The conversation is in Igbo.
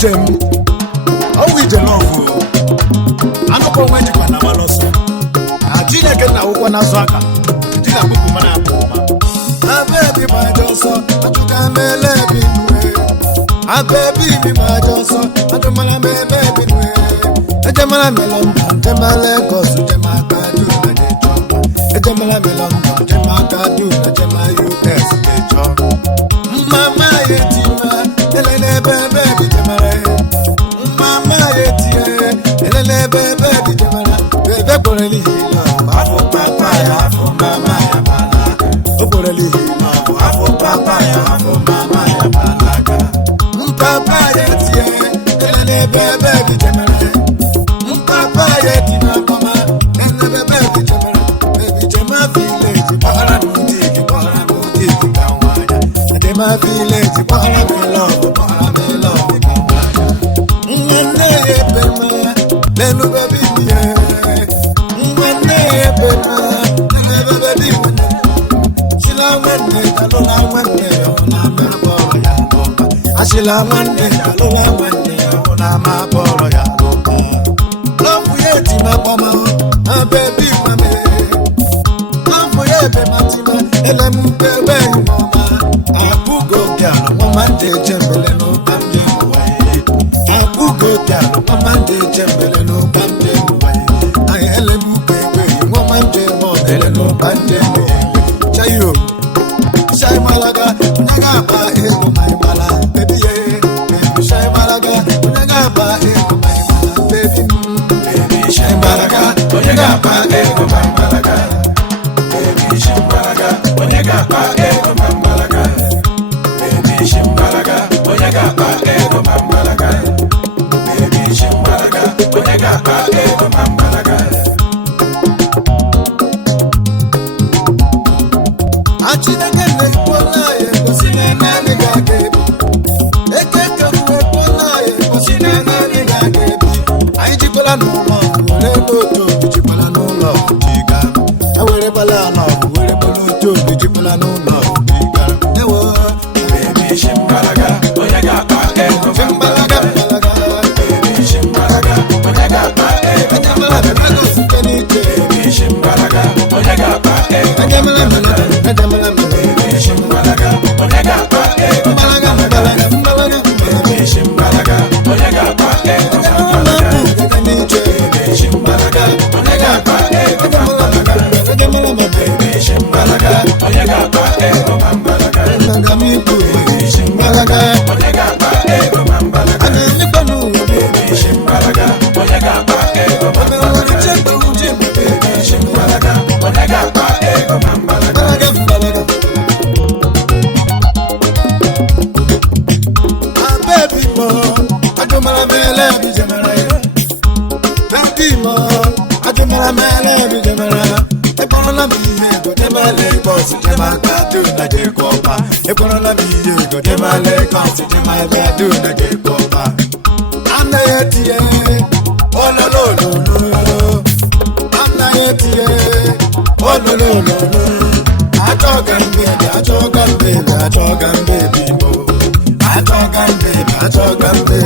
jem ọwụ ije n'ọfụ anụkọ onwe jikwa na malọsọ Chineke na akwụkwọ na-azụ aka dị na akpụkpụ mana abụ ọma abebi ma aja ọsọ achụka mele ebi nwe abebi mi ma aja ọsọ achụmara m eme ebi nwe ejemara melọmba jemala Lagos jemaka duna na-echo ejemara melọmba jemaka duna jema US na-echo mama yetima elele ebe ebi jemara mama yetie elele ebe ebi jemara ebe kpọrọ n'ihi afọ papa ya afọ mama ya bala okporo n'ihi afọ papa ya afọ mama ya balaga papa ya tie elele ebe ebi jemara papa ya di na mama elele ebe ebi jemara ebi jema village bahara n'ụdị bahara n'ụdị ka nwanya jema village bahara n'ụlọ bahara n'ụlọ ka nwanya nne ya ebe ma lenu bebi ya Ashila mande kalula mande ona maboro ya roka Love yeti maboma baby mame Love yebe matima elemu bebe mama Abugo piano mama de jembele no bamje wae Abugo piano mama de jembele no bamje wae Ay elemu bebe mama de no ele no bamje Chayo Shai malaga nyaga ba ego mai mala baby Shai malaga nyaga ba ego mai mala baby baby Shai malaga nyaga ba ego mai malaga baby Shai malaga nyaga ba ego mai malaga baby Shai malaga nyaga ba ego mai malaga baby Shai malaga nyaga ba ego mai malaga Achineke na-ekpona ya gosi na naanị ga-ebi Ekeke na-ekpona ya gosi na naanị ga-ebi Anyị jikwala n'ụlọ were n'otu obi jikwala n'ụlọ jiga Ewerekwala n'ọgụ werekwala otu obi jikwala n'ụlọ jiga Ewo Baby Shimbalaga onye ga-akpa ego Shimbalaga Baby Shimbalaga onye ga-akpa ego Ejemala site n'ike Baby Shimbalaga onye ga-akpa ego Ejemala Baby Shimbalaga onye ga-akpa ego Mbalaga Baby Shimbalaga onye ga-akpa ego Baby Shimbalaga onye ga-akpa ego Baby Shimbalaga onye ga-akpa ego Baby Shimbalaga onye ga-akpa ego Baby Shimbalaga onye ga-akpa ego Baby Shimbalaga onye ga-akpa ego Ajumala mele bi jamara Baby mo ajumala mele bi jamara Ebola la mi go de male boss de ma do na de kopa Ebola la mi go de male boss de ma do na de kopa Ana yetie Ola lo lo lo Ana yetie Ola lo lo lo Achogan baby mo Achogan baby